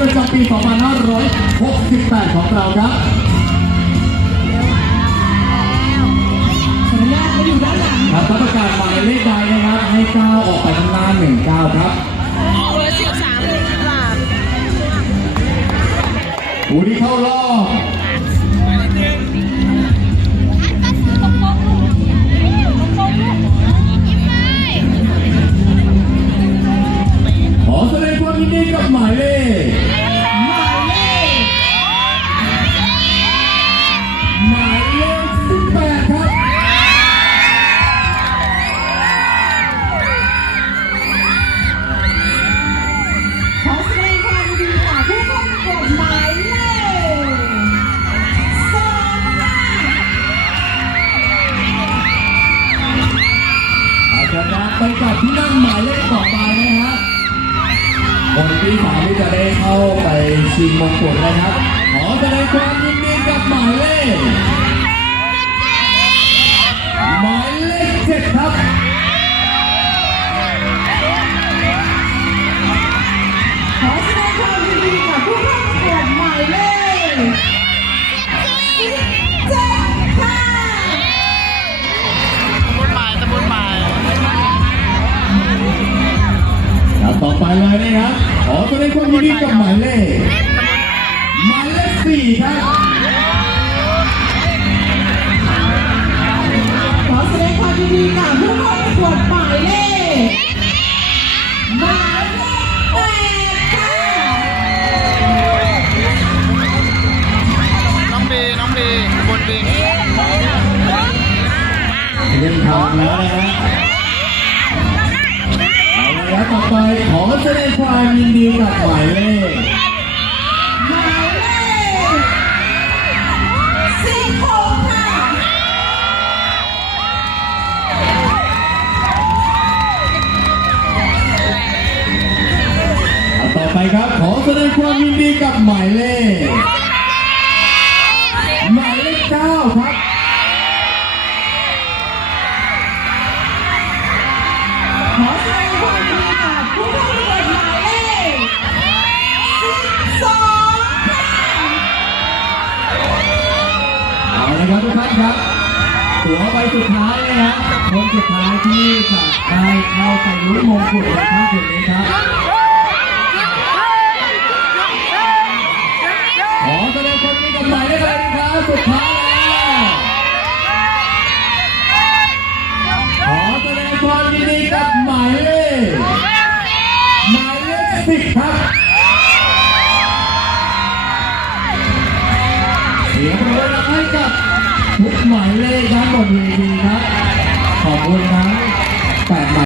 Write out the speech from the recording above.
ประจำปี 2568 ของเราครับขออนุญาตมาอยู่ด้านหลังครับถ้าประกาศหมายเลขใดนะครับ ให้ก้าวออกไปข้างหน้าหนึ่งก้าวครับเบอร์สิบสามเลยค่ะผู้ที่เข้ารอบขอแสดงความยินดีกับหมายเลข ไปกับที่นั่งหมายเลขต่อไปนะฮะคนที่สามที่จะได้เข้าไปชิงมงกุฎนะครับ ขอแสดงความยินดีกับหมายเลข ไปเลยนะครับ ขอแสดงความยินดีกับหมายเลขหมายเลขสี่ครับ ขอแสดงความยินดีกับผู้เข้าประกวดหมายเลขหมายเลขแปดค่ะน้องเบน้องเบบนเบเรียนทางแล้วนะฮะเอาละครับ ต่อไปขอแสดงความยินดีกับหมายเลขหมายเลขสิบหกค่ะเอาต่อไปครับขอแสดงความยินดีกับหมายเลข เอาละครับทุกท่านครับตั๋วใบสุดท้ายนะครับคนสุดท้ายที่จะได้เข้าไปลุ้นมงกุฎในค่ำคืนนี้ครับขอแสดงความยินดีกับหมายเลขอะไรครับสุดท้ายแล้วขอแสดงความยินดีกับหมายเลขหมายเลขสิบครับ ให้กับทุกหมายเลขทั้งหมดเลยดีครับ ขอบคุณทั้แปดหมาย